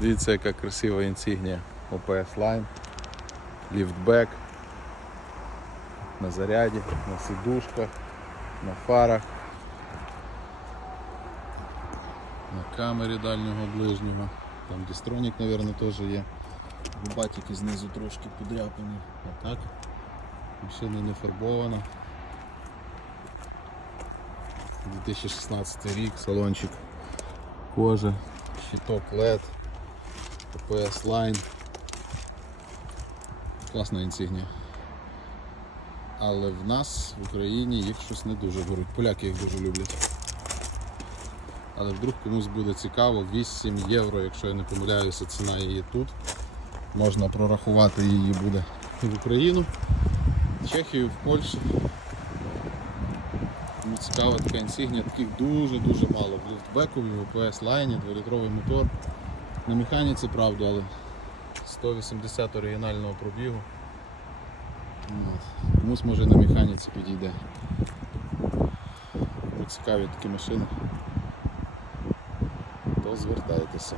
Дивіться, яка красива інсігнія OPS Line, ліфтбек, на заряді, на сидушках, на фарах, на камері дальнього ближнього. Там дистронік, мабуть, теж є. Губатики знизу трошки подряпані. А так, машина не фарбована. 2016 рік, салончик кожа, щиток LED, PS Line. Класна інсигнія. Але в нас в Україні їх щось не дуже беруть. Поляки їх дуже люблять. Але вдруг комусь буде цікаво, 8 євро, якщо я не помиляюся, ціна її тут. Можна прорахувати її буде в Україну, в Чехію, в Польщу. Кому цікава така інсигнія, таких дуже-дуже мало. В ліфтбекові, в OPS лайні, 2-літровий мотор. На механіці, правда, але 180 оригінального пробігу. Комусь може на механіці підійде. Цікаві такі машини, то звертайтеся.